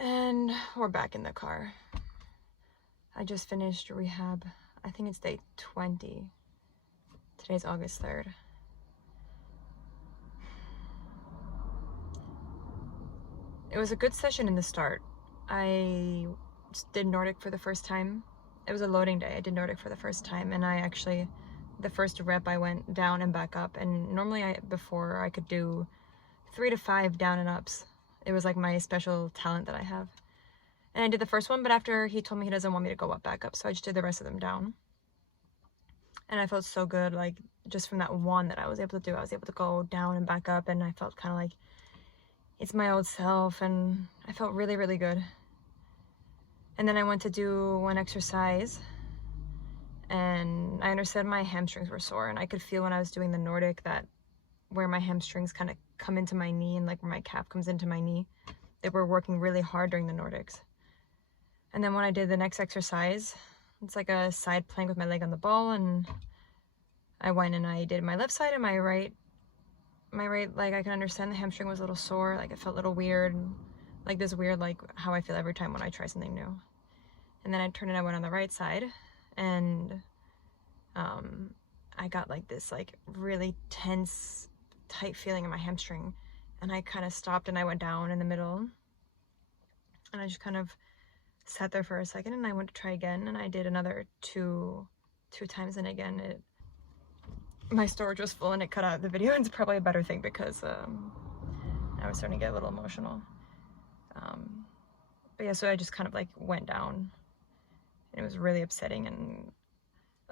And we're back in the car. I just finished rehab. I think it's day 20. Today's August 3rd. It was a good session in the start. I did Nordic for the first time. It was a loading day. I did Nordic for the first time, and I actually, the first rep I went down and back up, and normally before I could do 3 to 5 down and ups. It was like my special talent that I have. And I did the first one, but after he told me he doesn't want me to go up back up, so I just did the rest of them down. And I felt so good, like just from that one that I was able to do. I was able to go down and back up, and I felt kind of like it's my old self, and I felt really, really good. And then I went to do one exercise, and I understood my hamstrings were sore, and I could feel when I was doing the Nordic that where my hamstrings kind of come into my knee and like where my calf comes into my knee, they were working really hard during the Nordics. And then when I did the next exercise, it's like a side plank with my leg on the ball, and I went and I did my left side and my right leg. I can understand the hamstring was a little sore, like it felt a little weird, like this weird, like how I feel every time when I try something new. And then I turned and I went on the right side, and I got like this like really tense, tight feeling in my hamstring, and I kind of stopped and I went down in the middle, and I just kind of sat there for a second, and I went to try again, and I did another two times, and again my storage was full and it cut out the video. It's probably a better thing because I was starting to get a little emotional. But yeah, so I just kind of like went down, and it was really upsetting and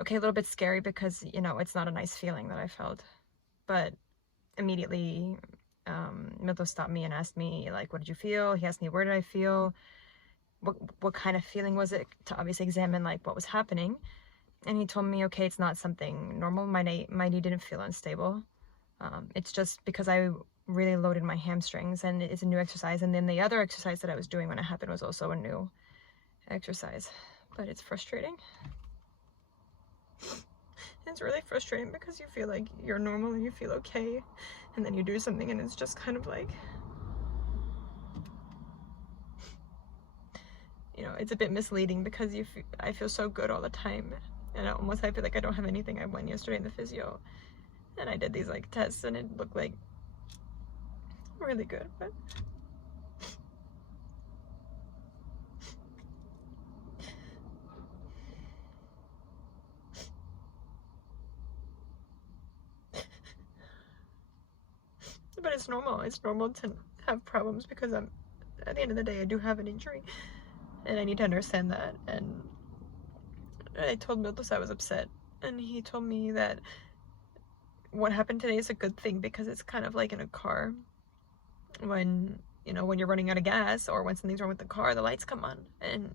okay, a little bit scary because, you know, it's not a nice feeling that I felt. But immediately Milo stopped me and asked me like, what did you feel? He asked me, where did I feel? What kind of feeling was it, to obviously examine like what was happening. And he told me, okay, it's not something normal. My knee didn't feel unstable. It's just because I really loaded my hamstrings, and it's a new exercise. And then the other exercise that I was doing when it happened was also a new exercise. But it's frustrating. It's really frustrating because you feel like you're normal and you feel okay, and then you do something and it's just kind of like, you know, it's a bit misleading because I feel so good all the time, and I feel like I don't have anything. I went yesterday in the physio and I did these like tests and it looked like really good, but it's normal. It's normal to have problems because at the end of the day I do have an injury, and I need to understand that. And I told Miltos I was upset, and he told me that what happened today is a good thing because it's kind of like in a car when, you know, when you're running out of gas or when something's wrong with the car, the lights come on. And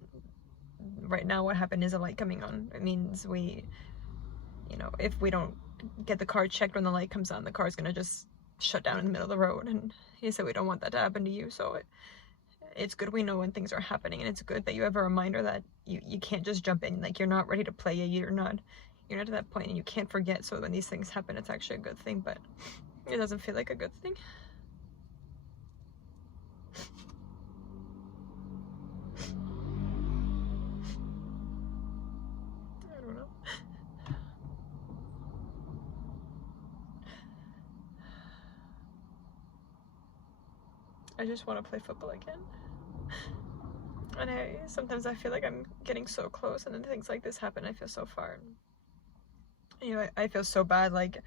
right now what happened is a light coming on. It means we, you know, if we don't get the car checked when the light comes on, the car's gonna just shut down in the middle of the road. And he said we don't want that to happen to you, so it's good we know when things are happening, and it's good that you have a reminder that you can't just jump in, like you're not ready to play yet, you're not to that point, and you can't forget. So when these things happen, it's actually a good thing, but it doesn't feel like a good thing. I don't know. I just want to play football again. And sometimes I feel like I'm getting so close, and then things like this happen. I feel so far. You know, I feel so bad like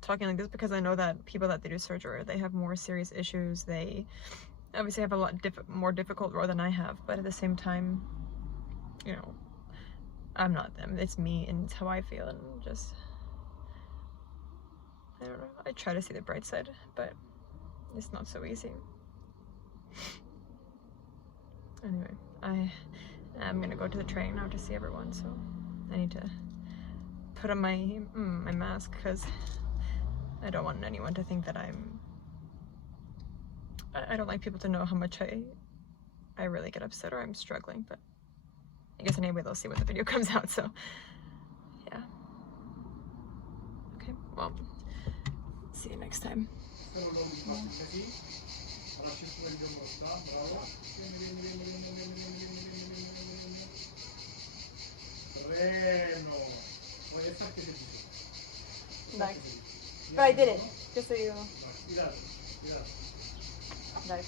talking like this because I know that people that they do surgery, they have more serious issues. They obviously have a lot more difficult road than I have, but at the same time, you know, I'm not them. It's me, and it's how I feel, and just, I don't know. I try to see the bright side, but it's not so easy. Anyway, I'm gonna go to the train now to see everyone, so I need to put on my mask because I don't want anyone to think that I don't like people to know how much I really get upset or I'm struggling, but I guess anyway they'll see when the video comes out, so yeah. Okay, well, see you next time. Like, but I did it, just so you know. Like.